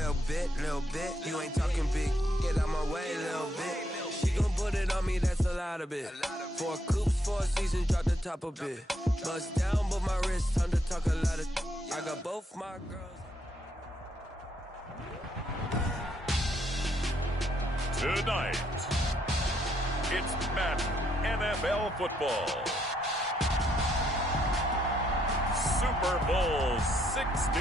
little bit. You ain't talking big, get out my way, little bit. She gon' put it on me, that's a lot of it. 4 coops, 4 seasons, drop the top a bit. Bust down, but my wrist, time to talk a lot of. I got both my girls. Tonight, it's Madden NFL football. Super Bowl 60.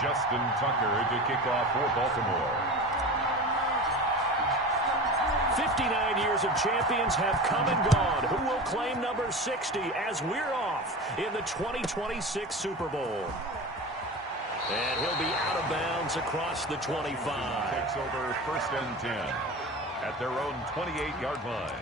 Justin Tucker to kick off for Baltimore. 59 years of champions have come and gone. Who will claim number 60 as we're off in the 2026 Super Bowl? And he'll be out of bounds across the 25. Takes over 1st and 10 at their own 28-yard line.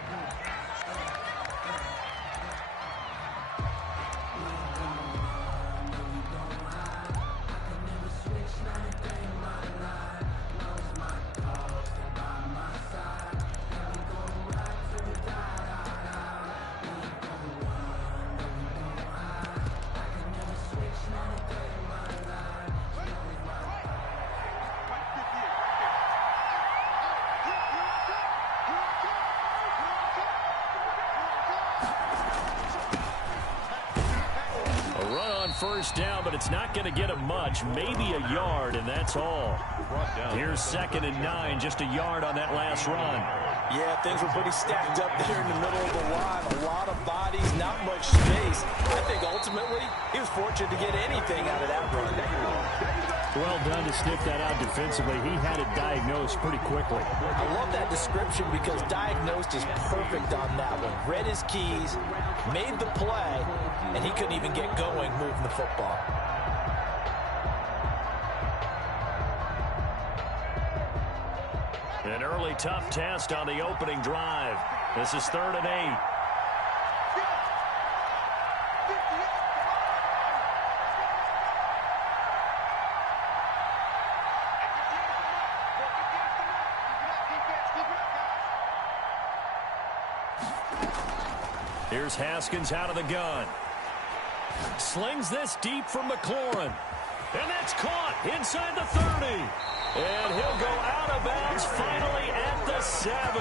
First down, but it's not going to get him much. Maybe a yard, and that's all. Here's 2nd and 9, just a yard on that last run. Yeah, things were pretty stacked up there in the middle of the line. A lot of bodies, not much space. I think ultimately he was fortunate to get anything out of that run. Well done to sniff that out defensively. He had it diagnosed pretty quickly. I love that description because diagnosed is perfect on that one. Read his keys, made the play, and he couldn't even get going moving the football. An early tough test on the opening drive. This is 3rd and 8. Here's Haskins out of the gun. Slings this deep from McLaurin. And that's caught inside the 30. And he'll go out of bounds finally at the 7.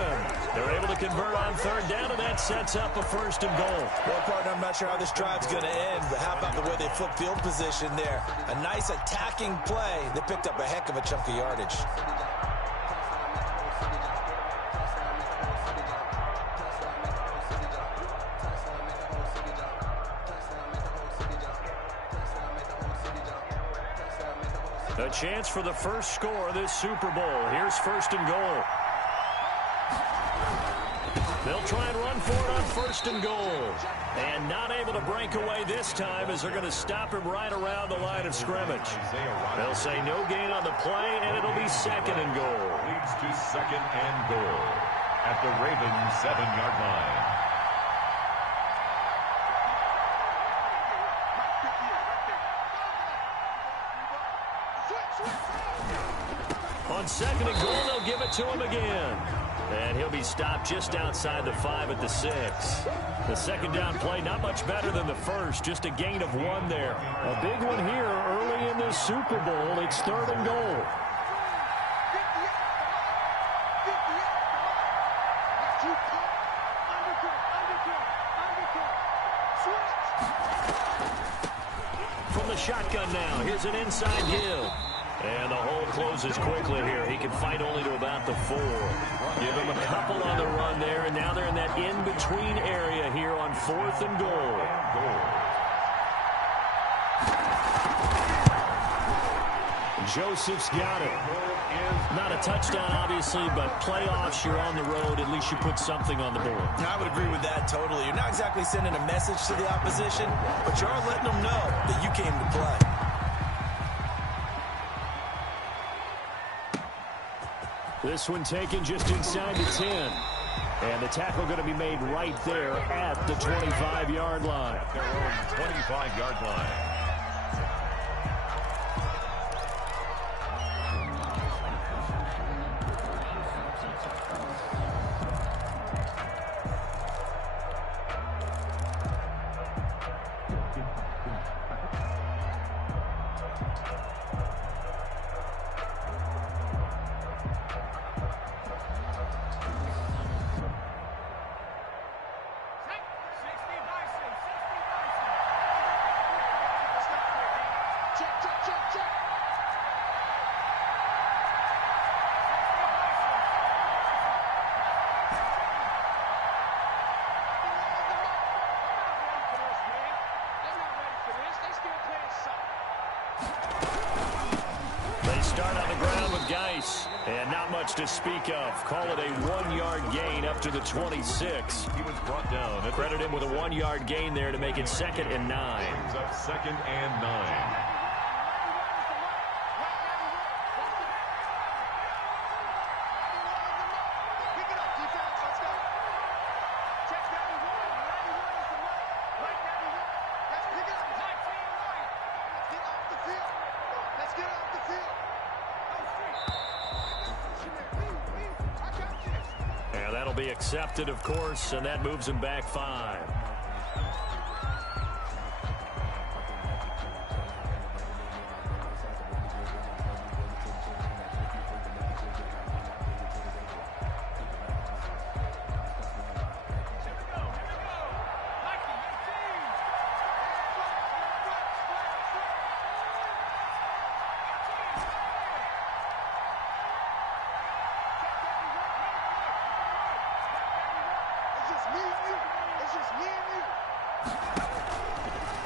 They're able to convert on 3rd down, and that sets up a 1st and goal. Well, partner, I'm not sure how this drive's going to end, but how about the way they flip field position there? A nice attacking play. They picked up a heck of a chunk of yardage. A chance for the first score of this Super Bowl. Here's 1st and goal. They'll try and run for it on 1st and goal. And not able to break away this time as they're going to stop him right around the line of scrimmage. They'll say no gain on the play, and it'll be 2nd and goal. Leads to 2nd and goal at the Ravens 7-yard line. On 2nd and goal, they'll give it to him again. And he'll be stopped just outside the 5 at the 6. The 2nd down play, not much better than the first, just a gain of 1 there. A big one here early in this Super Bowl. It's 3rd and goal. From the shotgun now, here's an inside give. And the hole closes quickly here. He can fight only to about the 4. Give him a couple on the run there, and now they're in that in-between area here on 4th and goal. Joseph's got it. Not a touchdown, obviously, but playoffs, you're on the road. At least you put something on the board. I would agree with that totally. You're not exactly sending a message to the opposition, but you are letting them know that you came to play. This one taken just inside the 10. And the tackle going to be made right there at the 25-yard line. Their own 25-yard line. They start on the ground with Geis, and not much to speak of. Call it a 1-yard gain up to the 26. He was brought down. Credit him with a 1-yard gain there to make it 2nd and 9. Brings up 2nd and 9. That'll be accepted, of course, and that moves him back 5.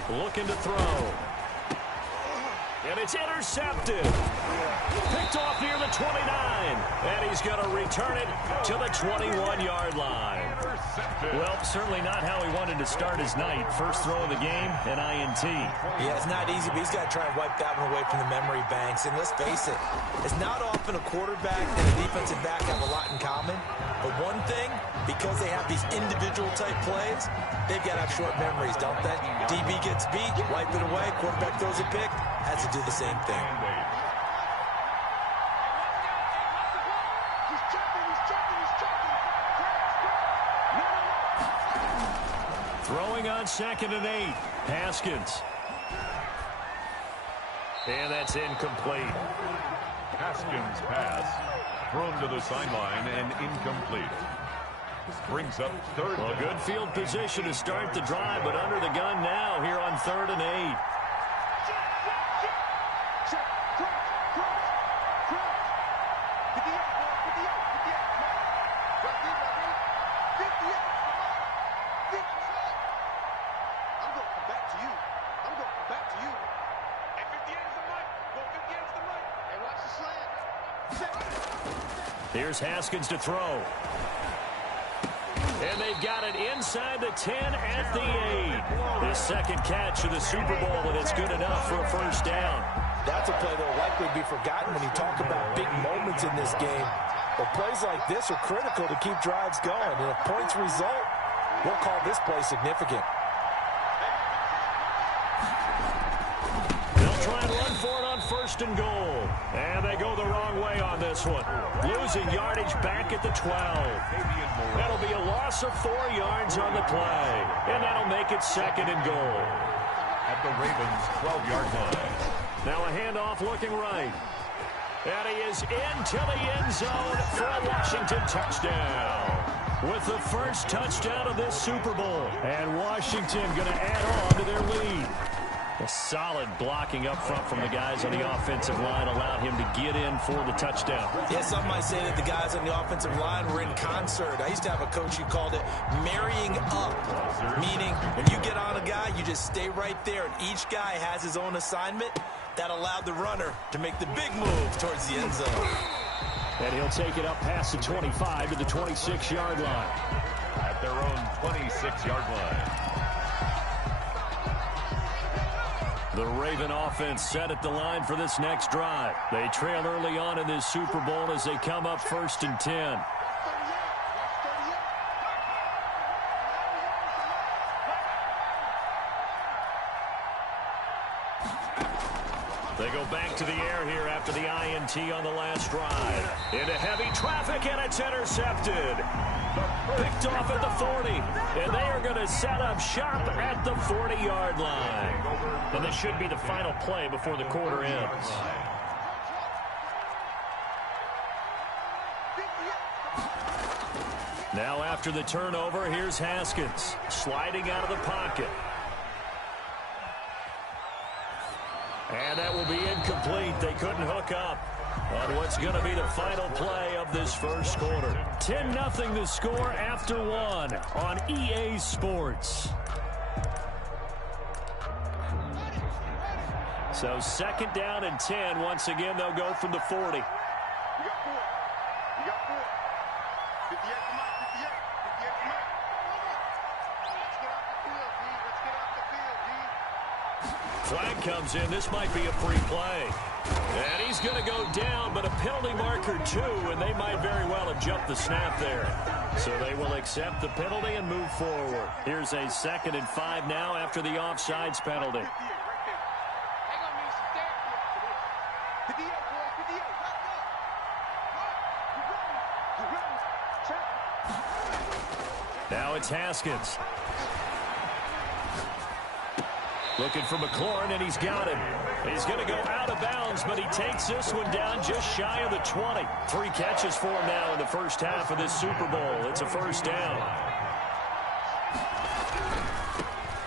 Looking to throw. And it's intercepted. Picked off near the 29. And he's going to return it to the 21-yard line. Well, certainly not how he wanted to start his night. First throw of the game, an INT. Yeah, it's not easy, but he's got to try and wipe that one away from the memory banks. And let's face it, it's not often a quarterback and a defensive back have a lot in common. But one thing, because they have these individual type plays, they've got to have short memories, don't they? DB gets beat, wipe it away, quarterback throws a pick, has to do the same thing. Throwing on 2nd and 8. Haskins. And that's incomplete. Haskins' pass thrown to the sideline and incomplete. Brings up 3rd. Well, good field position to start the drive, but under the gun now here on 3rd and 8. Here's Haskins to throw. And they've got it inside the 10 at the 8. His 2nd catch of the Super Bowl, and it's good enough for a first down. That's a play that will likely be forgotten when you talk about big moments in this game. But plays like this are critical to keep drives going. And if points result, we'll call this play significant. They'll try and run for it on 1st and goal. And they go the wrong way on this one. Losing yardage back at the 12. That'll be a loss of 4 yards on the play. And that'll make it 2nd and goal. At the Ravens' 12-yard line. Now a handoff looking right. And he is into the end zone for a Washington touchdown. With the first touchdown of this Super Bowl. And Washington going to add on to their lead. A solid blocking up front from the guys on the offensive line allowed him to get in for the touchdown. Yeah, some might say that the guys on the offensive line were in concert. I used to have a coach who called it marrying up, meaning when you get on a guy, you just stay right there, and each guy has his own assignment. That allowed the runner to make the big move towards the end zone. And he'll take it up past the 25 to the 26-yard line. At their own 26-yard line. The Raven offense set at the line for this next drive. They trail early on in this Super Bowl as they come up 1st and 10. They go back to the air here after the INT on the last drive. Into heavy traffic, and it's intercepted. Picked off at the 40, and they are going to set up shop at the 40-yard line. And this should be the final play before the quarter ends. Now after the turnover, here's Haskins sliding out of the pocket. And that will be incomplete. They couldn't hook up on what's going to be the final play of this first quarter. 10-0 the score after one on EA Sports. So second down and 10. Once again, they'll go from the 40. Flag comes in. This might be a free play. And he's going to go down, but a penalty marker too, and they might very well have jumped the snap there. So they will accept the penalty and move forward. Here's a 2nd and 5 now after the offsides penalty. Now it's Haskins. Looking for McLaurin, and he's got him. He's going to go out of bounds, but he takes this one down just shy of the 20. 3 catches for him now in the first half of this Super Bowl. It's a first down.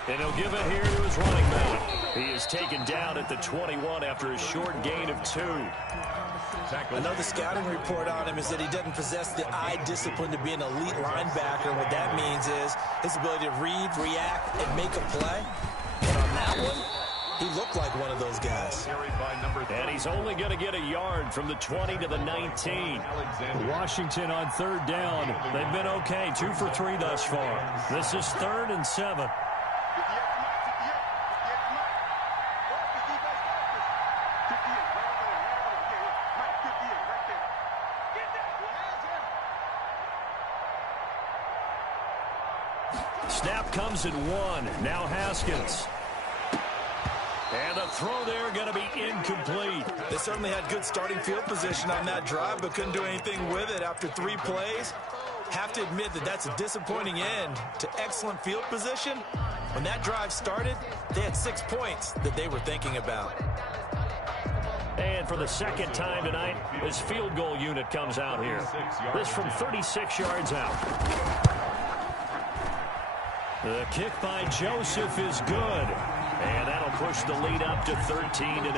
And he'll give it here to his running back. He is taken down at the 21 after a short gain of 2. Another scouting report on him is that he doesn't possess the eye discipline to be an elite linebacker. What that means is his ability to read, react, and make a play. And on that one, he looked like one of those guys. And he's only going to get a yard from the 20 to the 19. Washington on 3rd down. They've been okay, 2 for 3 thus far. This is 3rd and 7. Snap comes in 1. Now Haskins. And the throw there going to be incomplete. They certainly had good starting field position on that drive, but couldn't do anything with it after 3 plays. Have to admit that that's a disappointing end to excellent field position. When that drive started, they had 6 points that they were thinking about. And for the second time tonight, this field goal unit comes out here. This from 36 yards out. The kick by Joseph is good. And that'll push the lead up to 13-0.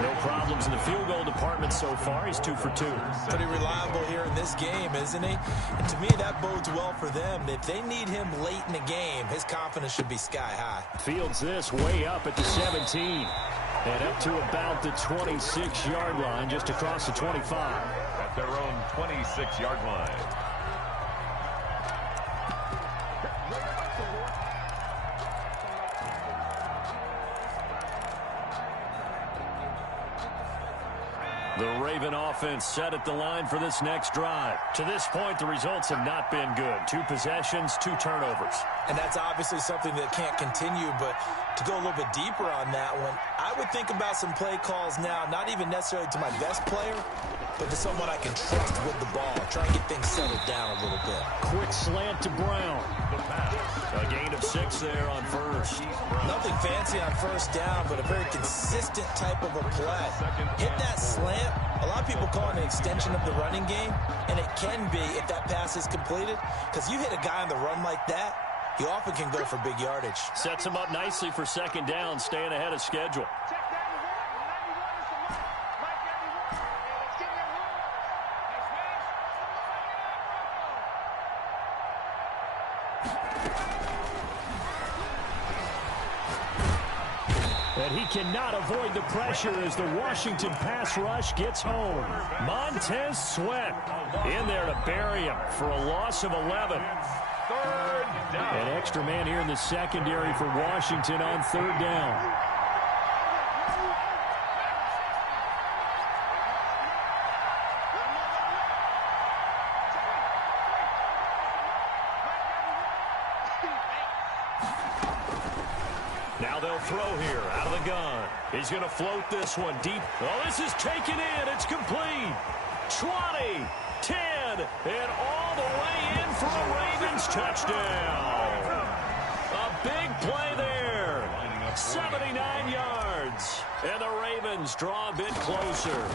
No problems in the field goal department so far. He's 2 for 2. Pretty reliable here in this game, isn't he? And to me, that bodes well for them. If they need him late in the game, his confidence should be sky high. Fields this way up at the 17. And up to about the 26-yard line, just across the 25. At their own 26-yard line. The Raven offense set at the line for this next drive. To this point, the results have not been good. 2 possessions, 2 turnovers. And that's obviously something that can't continue, but to go a little bit deeper on that one, I would think about some play calls now, not even necessarily to my best player, but to someone I can trust with the ball. Try and get things settled down a little bit. Quick slant to Brown. A gain of 6 there on first. Nothing fancy on first down, but a very consistent type of a play. Hit that slant. A lot of people call it an extension of the running game, and it can be if that pass is completed, because you hit a guy on the run like that, he often can go for big yardage. Sets him up nicely for second down, staying ahead of schedule. And he cannot avoid the pressure as the Washington pass rush gets home. Montez Sweat in there to bury him for a loss of 11. An extra man here in the secondary for Washington on 3rd down. Now they'll throw here out of the gun. He's going to float this one deep. Oh, this is taken in. It's complete. 20, 10, and all the way in for a Ravens touchdown. A big play there. 79 yards. And the Ravens draw a bit closer.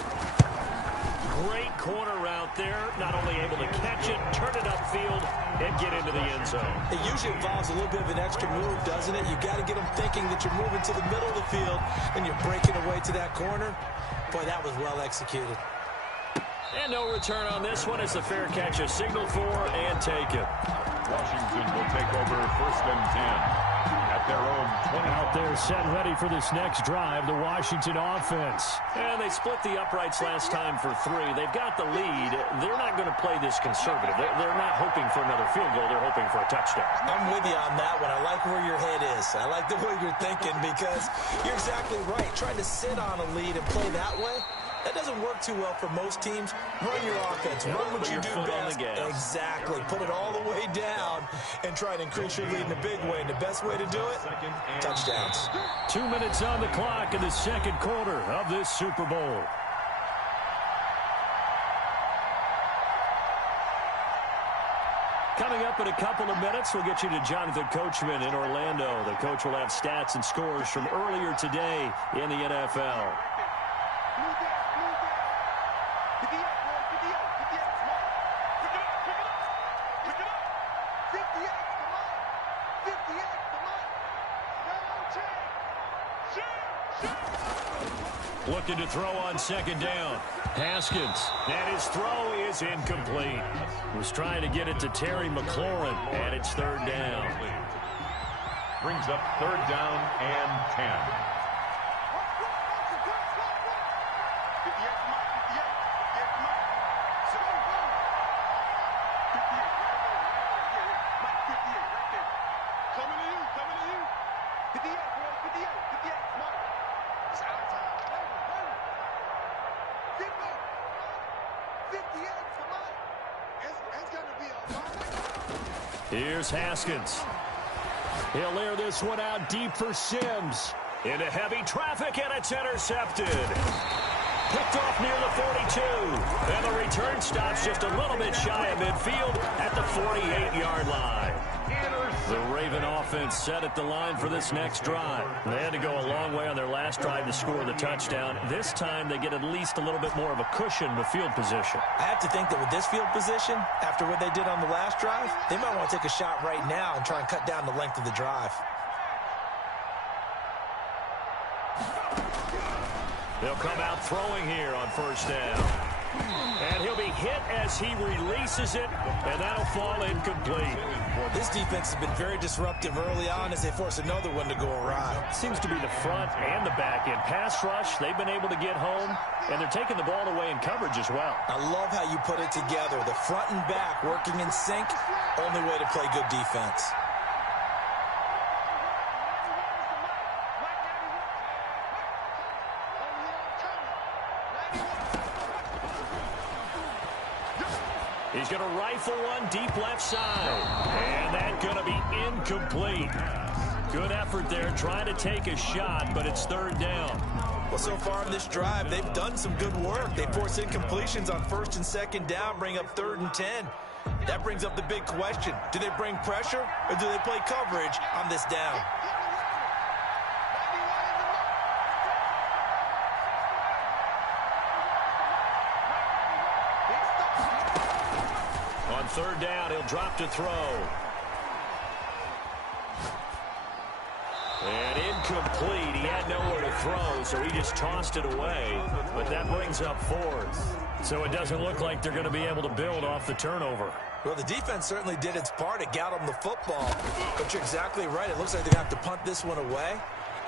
great corner route there. Not only able to catch it, turn it upfield, and get into the end zone. It usually involves a little bit of an extra move, doesn't it? You got to get them thinking that you're moving to the middle of the field and you're breaking away to that corner. Boy, that was well executed. And no return on this one as the fair catch is signaled for and taken. Washington will take over 1st and 10 at their own 20. Out there set ready for this next drive, the Washington offense. And they split the uprights last time for 3. They've got the lead. They're not going to play this conservative. They're not hoping for another field goal. They're hoping for a touchdown. I'm with you on that one. I like where your head is. I like the way you're thinking because you're exactly right. Trying to sit on a lead and play that way, that doesn't work too well for most teams. Run your offense. Run what you do best. Exactly. Put it all the way down and try to increase your lead in a big way. And the best way to do it, touchdowns. 2 minutes on the clock in the second quarter of this Super Bowl. Coming up in a couple of minutes, we'll get you to Jonathan Coachman in Orlando. The coach will have stats and scores from earlier today in the NFL. Looking to throw on second down. Haskins. And his throw is incomplete. Was trying to get it to Terry McLaurin, and it's 3rd down. Brings up 3rd down and 10. Here's Haskins. He'll air this one out deep for Sims. Into heavy traffic, and it's intercepted. Picked off near the 42. And the return stops just a little bit shy of midfield at the 48-yard line. The Raven offense set at the line for this next drive. They had to go a long way on their last drive to score the touchdown. This time they get at least a little bit more of a cushion with field position. I have to think that with this field position, after what they did on the last drive, they might want to take a shot right now and try and cut down the length of the drive. They'll come out throwing here on 1st down. And he'll be hit as he releases it, and that'll fall incomplete. This defense has been very disruptive early on as they force another one to go awry. Seems to be the front and the back end. Pass rush, they've been able to get home, and they're taking the ball away in coverage as well. I love how you put it together. The front and back working in sync, only way to play good defense. He's going to rifle one deep left side. And that's going to be incomplete. Good effort there trying to take a shot, but it's 3rd down. Well, so far in this drive, they've done some good work. They force incompletions on 1st and 2nd down, bring up 3rd and 10. That brings up the big question. Do they bring pressure or do they play coverage on this down? On 3rd down, he'll drop to throw. And incomplete. He had nowhere to throw, so he just tossed it away. But that brings up 4th. So it doesn't look like they're going to be able to build off the turnover. Well, the defense certainly did its part. It got them the football. But you're exactly right. It looks like they're going to have to punt this one away.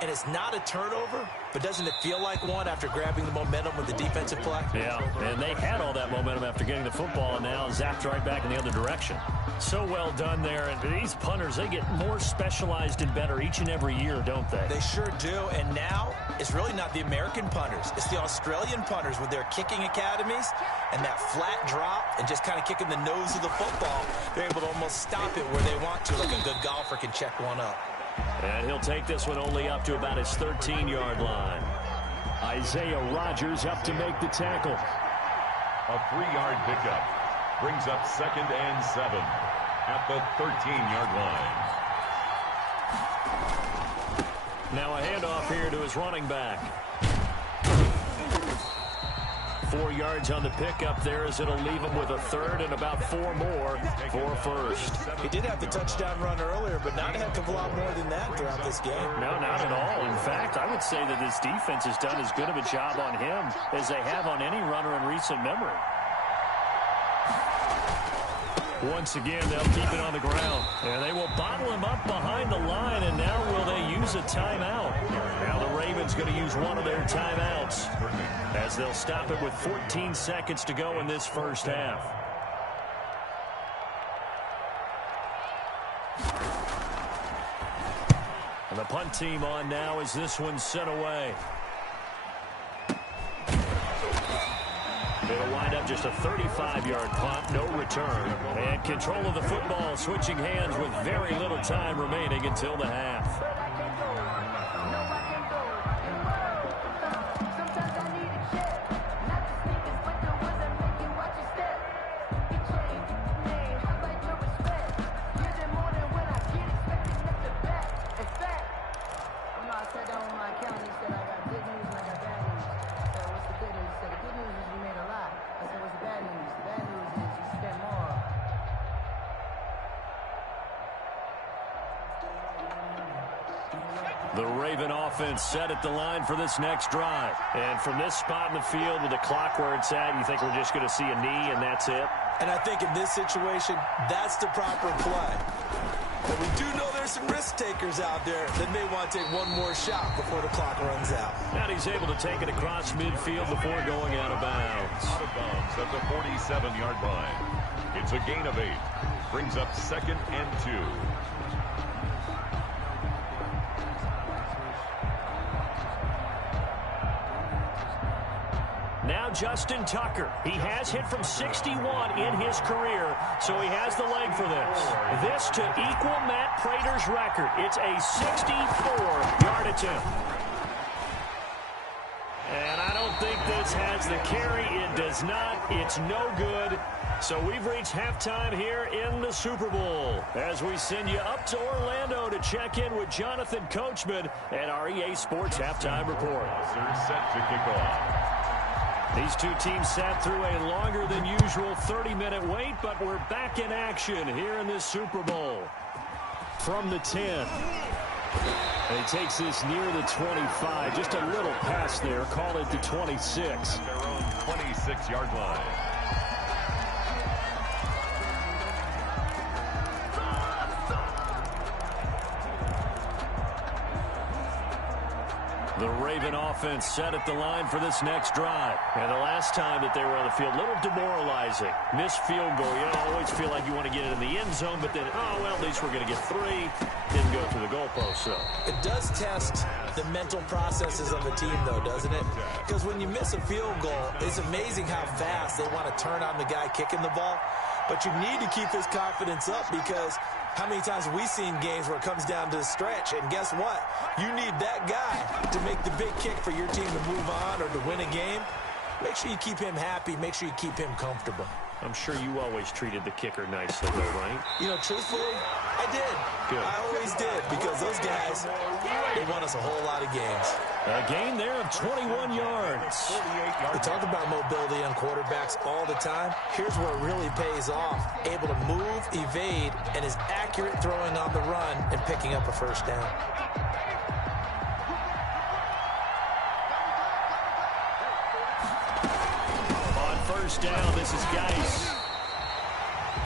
And it's not a turnover, but doesn't it feel like one after grabbing the momentum with the defensive play? Yeah, and they had all that momentum after getting the football, and now zapped right back in the other direction. So well done there. And these punters, they get more specialized and better each and every year, don't they? They sure do. And now it's really not the American punters. It's the Australian punters with their kicking academies and that flat drop and just kind of kicking the nose of the football. They're able to almost stop it where they want to, like a good golfer can check one up. And he'll take this one only up to about his 13-yard line. Isaiah Rodgers up to make the tackle. A 3-yard pickup brings up 2nd and 7 at the 13-yard line. Now a handoff here to his running back. 4 yards on the pickup there as it'll leave him with a third and about 4 more for first. He did have the touchdown run earlier, but not a heck of a lot more than that throughout this game. No, not at all. In fact, I would say that this defense has done as good of a job on him as they have on any runner in recent memory. Once again, they'll keep it on the ground. And they will bottle him up behind the line, and now will they use a timeout? Now the Ravens going to use one of their timeouts as they'll stop it with 14 seconds to go in this first half. And the punt team on now as this one's sent away. It'll wind up just a 35-yard punt, no return. And control of the football switching hands with very little time remaining until the half. The Raven offense set at the line for this next drive. And from this spot in the field with the clock where it's at, you think we're just going to see a knee and that's it? And I think in this situation, that's the proper play. But we do know there's some risk takers out there that may want to take one more shot before the clock runs out. And he's able to take it across midfield before going out of bounds. Out of bounds at the 47-yard line. It's a gain of 8. Brings up 2nd and 2. Now Justin Tucker. He has hit from 61 in his career, so he has the leg for this. This to equal Matt Prater's record. It's a 64-yard attempt. And I don't think this has the carry. It does not. It's no good. So we've reached halftime here in the Super Bowl as we send you up to Orlando to check in with Jonathan Coachman and our EA Sports Halftime Report. They're set to kick off. These two teams sat through a longer than usual 30-minute wait, but we're back in action here in this Super Bowl. From the 10. And he takes this near the 25. Just a little pass there. Call it the 26. Their own 26-yard line. The Raven offense set at the line for this next drive. And the last time that they were on the field, a little demoralizing. Missed field goal. You don't always feel like you want to get it in the end zone, but then, oh, well, at least we're going to get 3. Didn't go to the goalpost, so. It does test the mental processes of a team, though, doesn't it? Because when you miss a field goal, it's amazing how fast they want to turn on the guy kicking the ball. But you need to keep his confidence up because how many times have we seen games where it comes down to the stretch? And guess what? You need that guy to make the big kick for your team to move on or to win a game. Make sure you keep him happy. Make sure you keep him comfortable. I'm sure you always treated the kicker nicely, though, right? You know, truthfully, I did. Good. I always did because those guys, they won us a whole lot of games. A gain there of 21 yards. We talk about mobility on quarterbacks all the time. Here's where it really pays off. Able to move, evade, and is accurate throwing on the run and picking up a first down. On first down, this is Geis.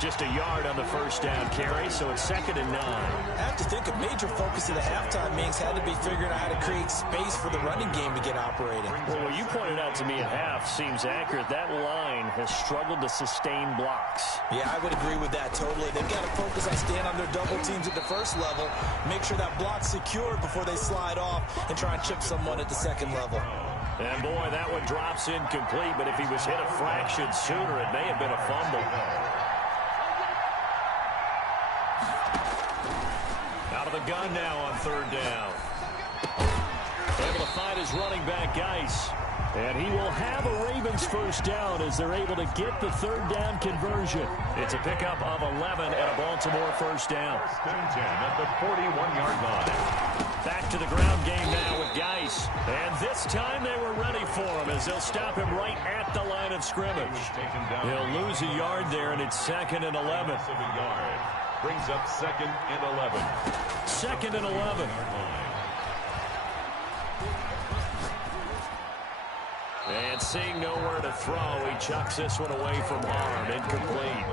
Just a yard on the first down carry, so it's 2nd and 9. I have to think a major focus of the halftime meetings had to be figuring out how to create space for the running game to get operating. Well, what you pointed out to me at half seems accurate. That line has struggled to sustain blocks. Yeah, I would agree with that totally. They've got to focus on staying on their double teams at the first level, make sure that block's secured before they slide off and try and chip someone at the second level. And boy, that one drops incomplete, but if he was hit a fraction sooner, it may have been a fumble. Out of the gun now on 3rd down. Able to find his running back, Geis. And he will have a Ravens first down as they're able to get the 3rd down conversion. It's a pickup of 11 and a Baltimore first down. 1st and 10 at the 41-yard line. Back to the ground game now with Geis. And this time they were ready for him as they'll stop him right at the line of scrimmage. He'll lose a yard there, and it's 2nd and 11. Brings up 2nd and 11. 2nd and 11. And seeing nowhere to throw, he chucks this one away from harm. Incomplete.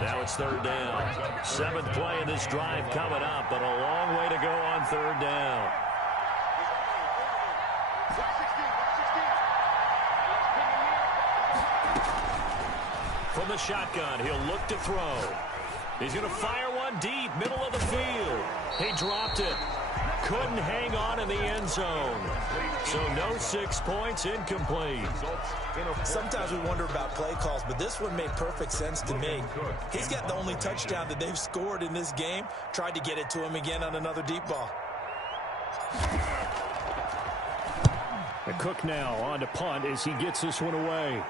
Now it's 3rd down. 7th play of this drive coming up, but a long way to go on 3rd down. From the shotgun, he'll look to throw. He's going to fire one deep, middle of the field. He dropped it. Couldn't hang on in the end zone. So no 6 points, incomplete. Sometimes we wonder about play calls, but this one made perfect sense to me. He's got the only touchdown that they've scored in this game. Tried to get it to him again on another deep ball. Cook now on to punt as he gets this one away.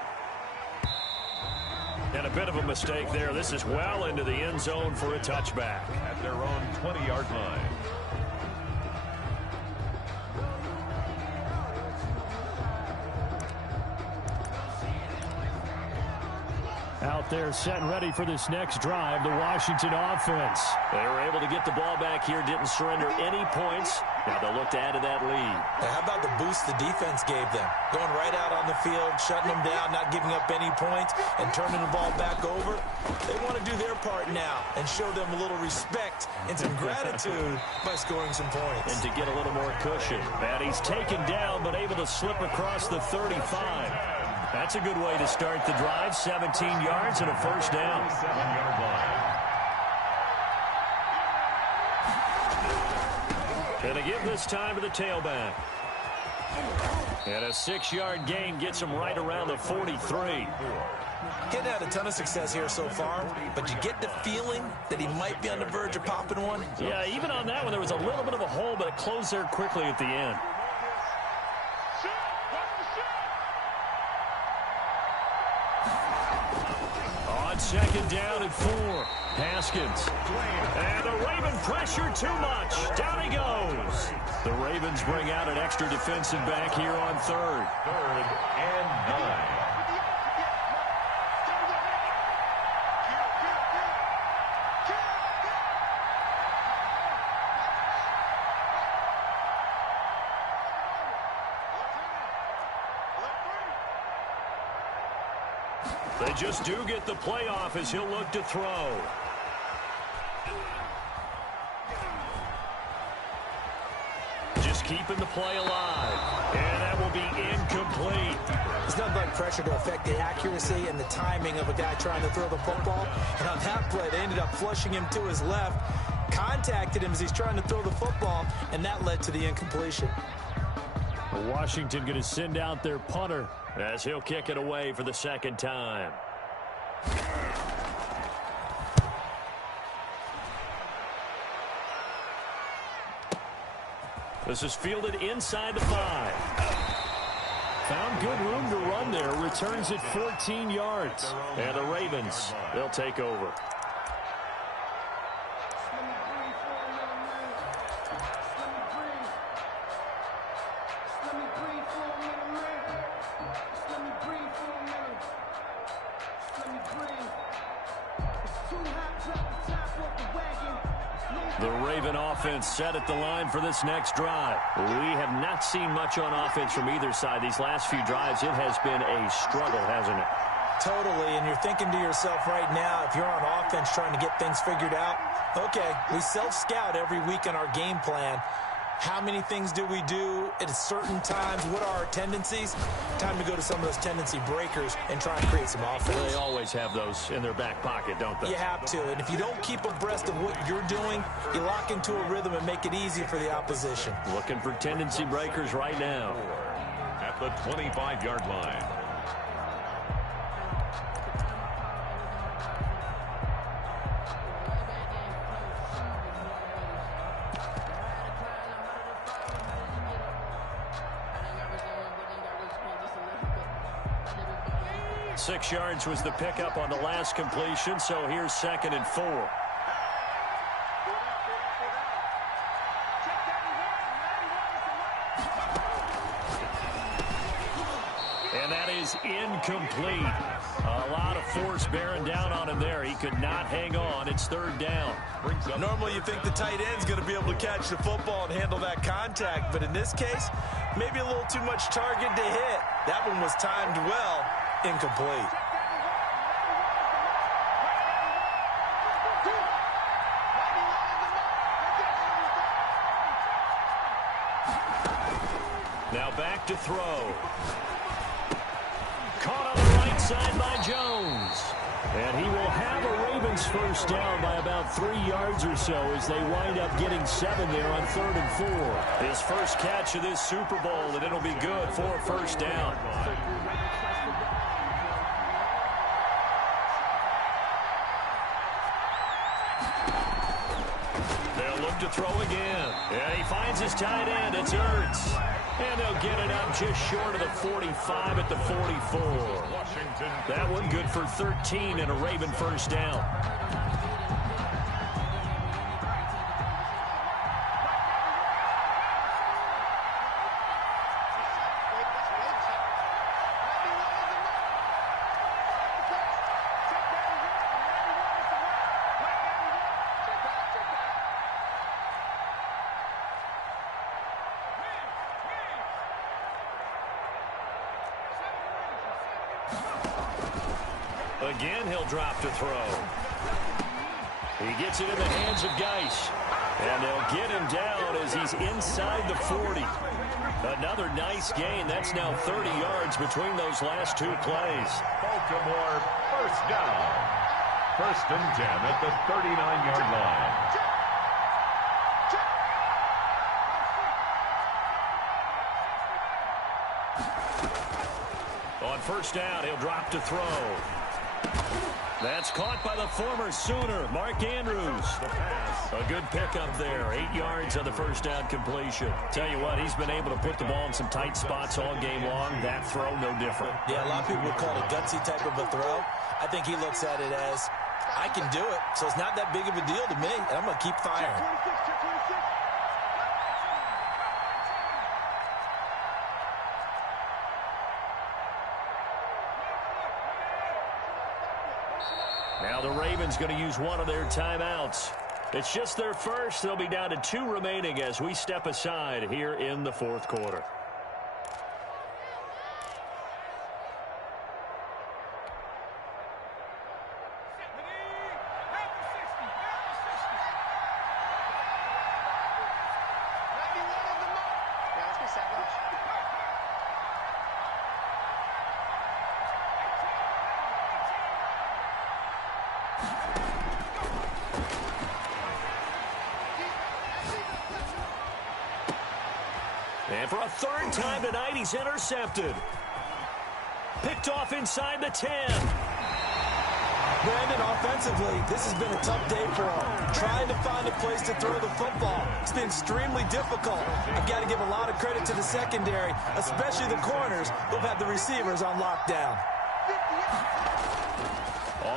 And a bit of a mistake there. This is well into the end zone for a touchback. At their own 20-yard line. Out there set and ready for this next drive, the Washington offense. They were able to get the ball back here, didn't surrender any points. Now they'll look to add to that lead. Now how about the boost the defense gave them? Going right out on the field, shutting them down, not giving up any points, and turning the ball back over. They want to do their part now and show them a little respect and some gratitude by scoring some points. And to get a little more cushion. And he's taken down, but able to slip across the 35. That's a good way to start the drive. 17 yards and a 1st down. 7-yard line. And to give this time to the tailback. And a 6-yard gain gets him right around the 43. Getting had a ton of success here so far, but you get the feeling that he might be on the verge of popping one. Yeah, even on that one, there was a little bit of a hole, but it closed there quickly at the end. On 2nd down and 4. Haskins. And the Raven pressure too much. Down he goes. The Ravens bring out an extra defensive back here on 3rd. 3rd and 9. They just do get the playoff as he'll look to throw. Just keeping the play alive. And that will be incomplete. There's nothing like pressure to affect the accuracy and the timing of a guy trying to throw the football. And on that play, they ended up flushing him to his left, contacted him as he's trying to throw the football, and that led to the incompletion. Washington going to send out their punter as he'll kick it away for the 2nd time. This is fielded inside the 5. Found good room to run there. Returns it 14 yards. And the Ravens, they'll take over. The Raven offense set at the line for this next drive. We have not seen much on offense from either side. These last few drives, it has been a struggle, hasn't it? Totally, and you're thinking to yourself right now, if you're on offense trying to get things figured out, okay, we self-scout every week on our game plan. How many things do we do at certain times? What are our tendencies? Time to go to some of those tendency breakers and try and create some offense. They always have those in their back pocket, don't they? You have to, and if you don't keep abreast of what you're doing, you lock into a rhythm and make it easy for the opposition. Looking for tendency breakers right now. At the 25-yard line. Six yards was the pickup on the last completion, so here's 2nd and 4. is incomplete. A lot of force bearing down on him there. He could not hang on. It's third down. Normally you think the tight end's going to be able to catch the football and handle that contact, but in this case, maybe a little too much target to hit. That one was timed well, incomplete. Now back to throw. Caught on the right side by Jones. And he will have a Ravens first down by about 3 yards or so as they wind up getting 7 there on 3rd and 4. His first catch of this Super Bowl, and it'll be good for a first down. They'll look to throw again. And he finds his tight end. It's Ertz. And they'll get it up just short of the 45 at the 44. That one good for 13 and a Raven first down. Again, he'll drop to throw. He gets it in the hands of Geis. And they'll get him down as he's inside the 40. Another nice gain. That's now 30 yards between those last 2 plays. Baltimore first down. 1st and 10 at the 39-yard line. On first down, he'll drop to throw. That's caught by the former Sooner, Mark Andrews. A good pickup there. 8 yards on the first down completion. Tell you what, he's been able to put the ball in some tight spots all game long. That throw, no different. Yeah, a lot of people would call it a gutsy type of a throw. I think he looks at it as, I can do it, so it's not that big of a deal to me, and I'm going to keep firing. Now the Ravens going to use one of their timeouts. It's just their first. They'll be down to 2 remaining as we step aside here in the 4th quarter. And for a 3rd time tonight, he's intercepted. Picked off inside the 10. Brandon, offensively, this has been a tough day for him. Trying to find a place to throw the football. It's been extremely difficult. I've got to give a lot of credit to the secondary, especially the corners who've had the receivers on lockdown.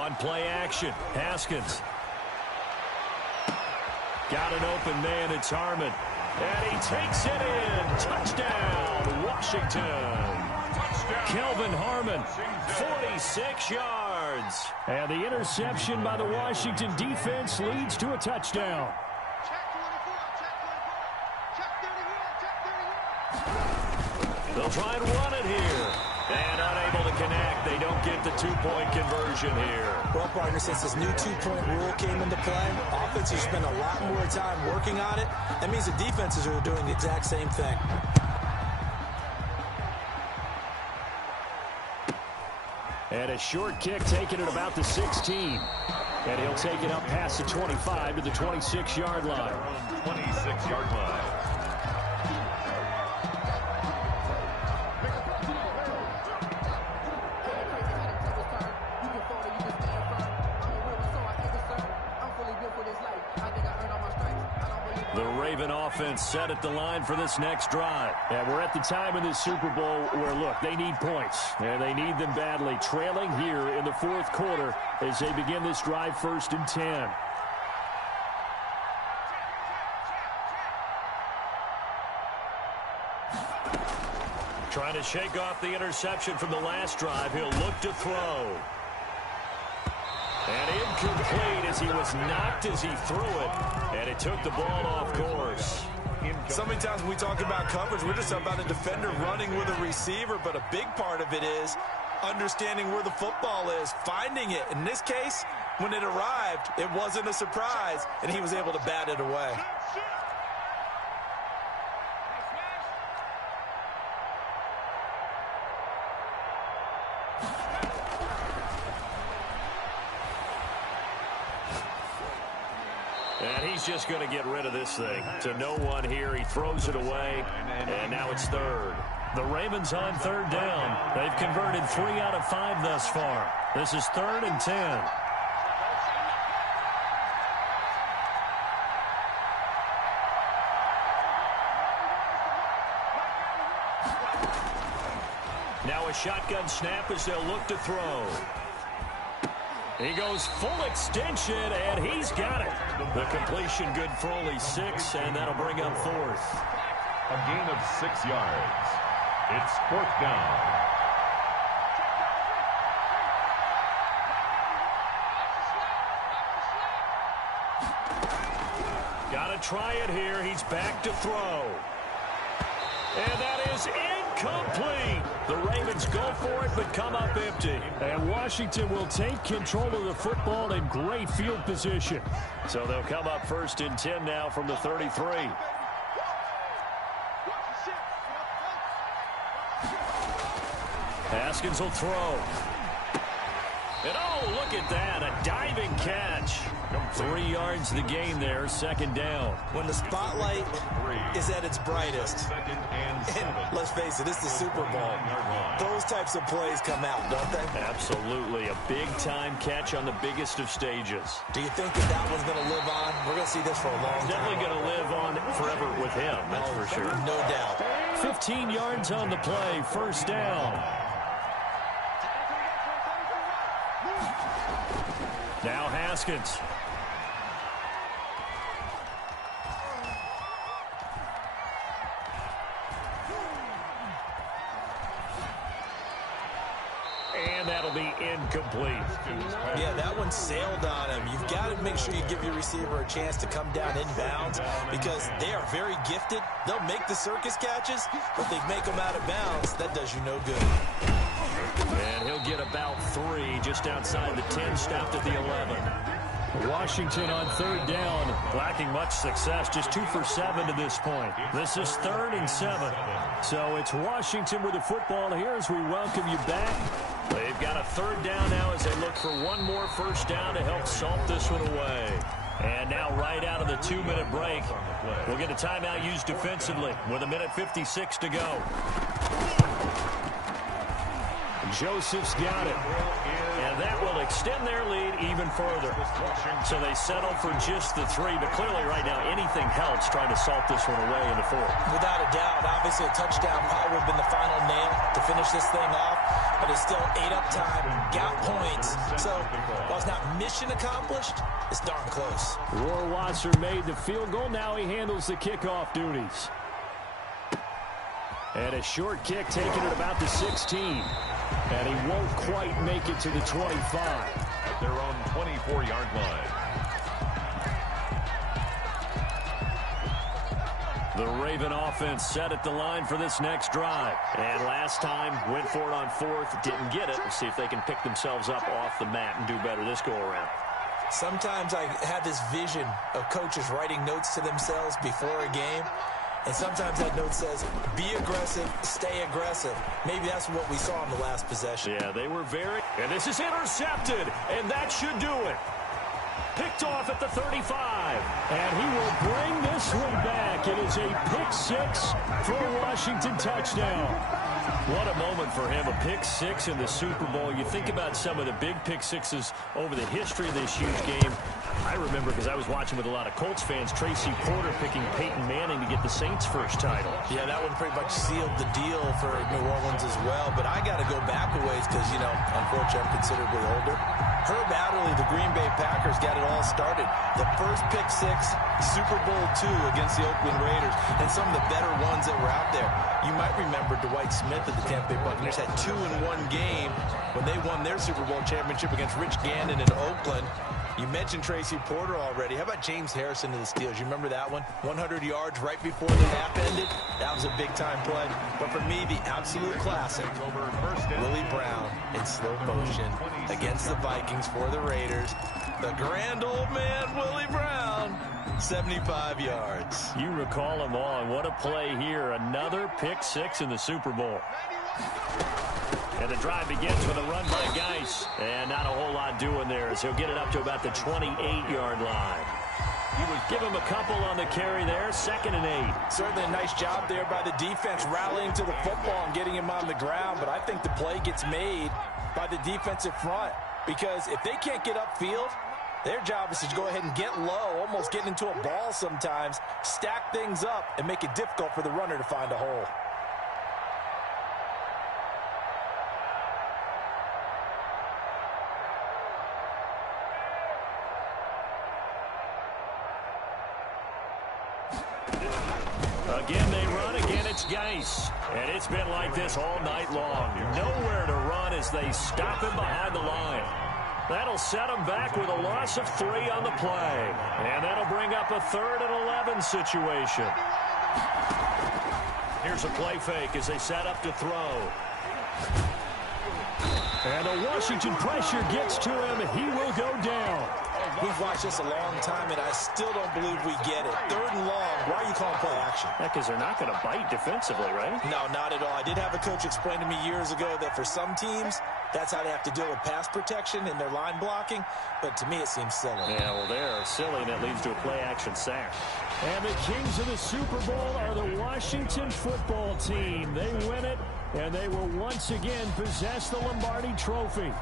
On play action, Haskins. Got an open man, it's Harmon. And he takes it in. Touchdown, Washington. Touchdown. Kelvin Harmon, 46 yards. And the interception by the Washington defense leads to a touchdown. They'll try and run it here. And unable to connect. They don't get the 2-point conversion here. Well, partner, since this new 2-point rule came into play, offenses spend a lot more time working on it. That means the defenses are doing the exact same thing. And a short kick taken at about the 16. And he'll take it up past the 25 to the 26-yard line. 26-yard line. The Raven offense set at the line for this next drive. And we're at the time in this Super Bowl where, look, they need points. And they need them badly. Trailing here in the 4th quarter as they begin this drive 1st and 10. Trying to shake off the interception from the last drive. He'll look to throw. And incomplete as he was knocked as he threw it. And it took the ball off course. So many times when we talk about coverage, we're just about a defender running with a receiver, but a big part of it is understanding where the football is, finding it. In this case, when it arrived, it wasn't a surprise, and he was able to bat it away. And he's just going to get rid of this thing. To no one here. He throws it away, and now it's third. The Ravens on third down. They've converted 3 out of 5 thus far. This is 3rd and 10. Now a shotgun snap as they'll look to throw. He goes full extension, and he's got it. The completion good for only 6, and that'll bring up 4th. A gain of 6 yards. It's 4th down. Got to try it here. He's back to throw. And that is incomplete. The Ravens go for it, but come up empty. And Washington will take control of the football in great field position. So they'll come up 1st and 10 now from the 33. Haskins will throw. And oh, look at that, a diving catch. 3 yards the gain there, 2nd down. When the spotlight is at its brightest, and let's face it, it's the Super Bowl, those types of plays come out, don't they? Absolutely, a big-time catch on the biggest of stages. Do you think that one's going to live on? We're going to see this for a long time. Definitely going to live on forever with him, that's for sure. No doubt. 15 yards on the play, 1st down. Now Haskins. And that'll be incomplete. Yeah, that one sailed on him. You've got to make sure you give your receiver a chance to come down inbounds because they are very gifted. They'll make the circus catches, but they make them out of bounds. That does you no good. And he'll get about 3 just outside the 10, stopped at the 11. Washington on 3rd down, lacking much success, just 2 for 7 to this point. This is 3rd and 7. So it's Washington with the football here as we welcome you back. They've got a 3rd down now as they look for one more 1st down to help salt this one away. And now right out of the 2-minute break, we'll get a timeout used defensively with 1:56 to go. Joseph's got it. And that will extend their lead even further. So they settle for just the 3. But clearly right now anything helps trying to salt this one away in the 4th. Without a doubt, obviously a touchdown probably would have been the final nail to finish this thing off. But it's still 8 up time, got points. So while it's not mission accomplished, it's darn close. Rohrwasser made the field goal. Now he handles the kickoff duties. And a short kick taken at about the 16. And he won't quite make it to the 25. At their own 24-yard line. The Raven offense set at the line for this next drive. And last time, went for it on 4th, didn't get it. We'll see if they can pick themselves up off the mat and do better this go-around. Sometimes I have this vision of coaches writing notes to themselves before a game. And sometimes that note says, be aggressive, stay aggressive. Maybe that's what we saw in the last possession. Yeah, they were very... And this is intercepted, and that should do it. Picked off at the 35. And he will bring this one back. It is a pick 6 for a Washington touchdown. What a moment for him, a pick six in the Super Bowl. You think about some of the big pick sixes over the history of this huge game. I remember, because I was watching with a lot of Colts fans, Tracy Porter picking Peyton Manning to get the Saints' first title. Yeah, that one pretty much sealed the deal for New Orleans as well. But I got to go back a ways because, you know, unfortunately I'm considerably older. Herb Adderley, the Green Bay Packers, got it all started. The first pick six, Super Bowl II against the Oakland Raiders, and some of the better ones that were out there. You might remember Dwight Smith of the Tampa Bay Buccaneers had 2 in one game when they won their Super Bowl championship against Rich Gannon in Oakland. You mentioned Tracy Porter already. How about James Harrison of the Steelers? You remember that one? 100 yards right before the half ended. That was a big-time play. But for me, the absolute classic, Willie Brown in slow motion against the Vikings for the Raiders. The grand old man, Willie Brown, 75 yards. You recall him on. What a play here. Another pick six in the Super Bowl. And the drive begins with a run by Geis. And not a whole lot doing there as he'll get it up to about the 28-yard line. Give him a couple on the carry there. 2nd and 8. Certainly a nice job there by the defense rallying to the football and getting him on the ground. But I think the play gets made by the defensive front. Because if they can't get upfield, their job is to go ahead and get low, almost get into a ball sometimes, stack things up, and make it difficult for the runner to find a hole. Again, they run. Again, it's Geis. And it's been like this all night long. Nowhere to run as they stop him behind the line. That'll set him back with a loss of 3 on the play. And that'll bring up a 3rd and 11 situation. Here's a play fake as they set up to throw. And the Washington pressure gets to him. He will go down. We've watched this a long time, and I still don't believe we get it. 3rd and long. Why are you calling play action? Yeah, because they're not going to bite defensively, right? No, not at all. I did have a coach explain to me years ago that for some teams, that's how they have to deal with pass protection and their line blocking. But to me, it seems silly. Yeah, well, they're silly, and it leads to a play-action sack. And the kings of the Super Bowl are the Washington football team. They win it, and they will once again possess the Lombardi Trophy.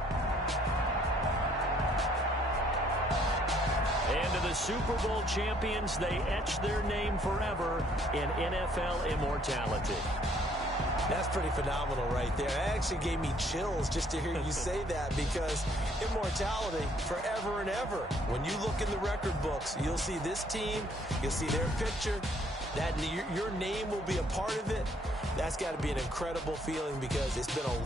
And to the Super Bowl champions, they etch their name forever in NFL immortality. That's pretty phenomenal right there. It actually gave me chills just to hear you say that, because immortality forever and ever. When you look in the record books, you'll see this team, you'll see their picture, that your name will be a part of it. That's got to be an incredible feeling, because it's been a